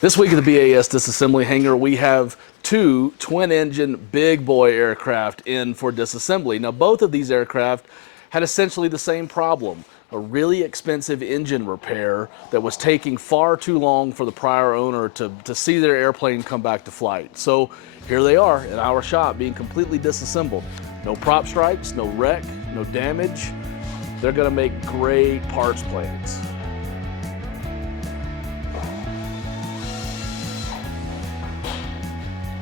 This week at the BAS Disassembly hangar, we have two twin-engine big boy aircraft in for disassembly. Now, both of these aircraft had essentially the same problem, a really expensive engine repair that was taking far too long for the prior owner to see their airplane come back to flight. So here they are in our shop being completely disassembled. No prop strikes, no wreck, no damage. They're gonna make great parts planes.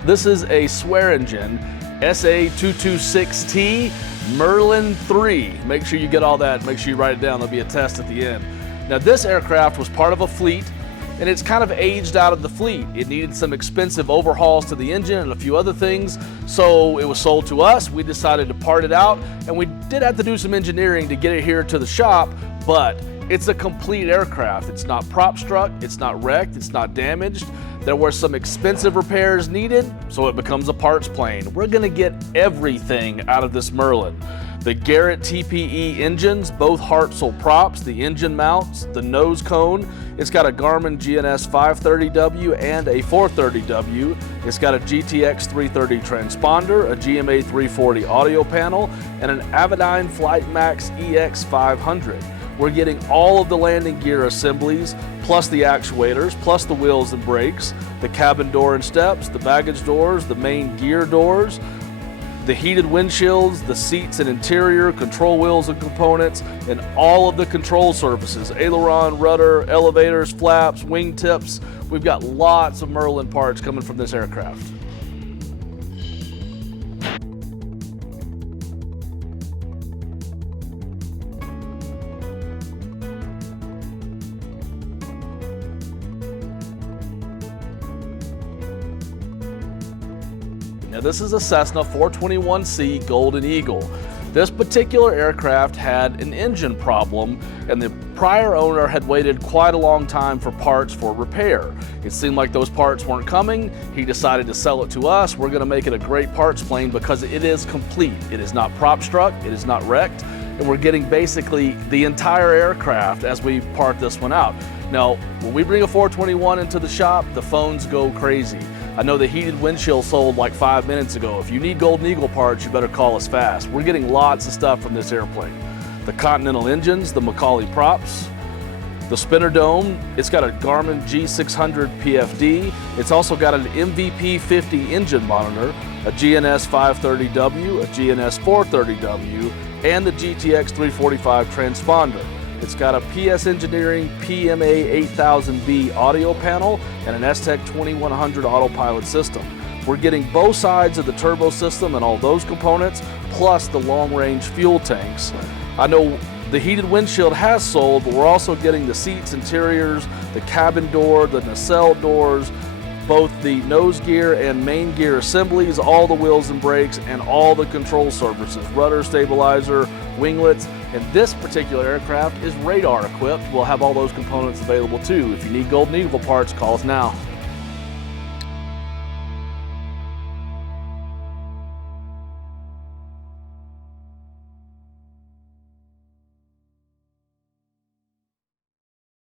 This is a Swearingen SA-226T Merlin III. Make sure you get all that, make sure you write it down, there'll be a test at the end. Now this aircraft was part of a fleet and it's kind of aged out of the fleet. It needed some expensive overhauls to the engine and a few other things, so it was sold to us. We decided to part it out, and we did have to do some engineering to get it here to the shop, but it's a complete aircraft. It's not prop struck, it's not wrecked, it's not damaged. There were some expensive repairs needed, so it becomes a parts plane. We're gonna get everything out of this Merlin. The Garrett TPE engines, both Hartzell props, the engine mounts, the nose cone. It's got a Garmin GTX 530W and a 430W. It's got a GTX 330 transponder, a GMA 340 audio panel, and an Aviation Flight Max EX 500. We're getting all of the landing gear assemblies, plus the actuators, plus the wheels and brakes, the cabin door and steps, the baggage doors, the main gear doors, the heated windshields, the seats and interior, control wheels and components, and all of the control surfaces, aileron, rudder, elevators, flaps, wingtips. We've got lots of Merlin parts coming from this aircraft. Now this is a Cessna 421C Golden Eagle. This particular aircraft had an engine problem and the prior owner had waited quite a long time for parts for repair. It seemed like those parts weren't coming. He decided to sell it to us. We're gonna make it a great parts plane because it is complete. It is not prop struck, it is not wrecked, and we're getting basically the entire aircraft as we part this one out. Now, when we bring a 421 into the shop, the phones go crazy. I know the heated windshield sold like 5 minutes ago. If you need Golden Eagle parts, you better call us fast. We're getting lots of stuff from this airplane. The Continental engines, the McCauley props, the spinner dome. It's got a Garmin G600 PFD. It's also got an MVP 50 engine monitor, a GTX 530W, a GTX 430W, and the GTX 345 transponder. It's got a PS Engineering PMA 8000B audio panel and an STEC 2100 autopilot system. We're getting both sides of the turbo system and all those components, plus the long-range fuel tanks. I know the heated windshield has sold, but we're also getting the seats, interiors, the cabin door, the nacelle doors, both the nose gear and main gear assemblies, all the wheels and brakes, and all the control surfaces, rudder, stabilizer, winglets. And this particular aircraft is radar equipped. We'll have all those components available too. If you need Golden Eagle parts, call us now.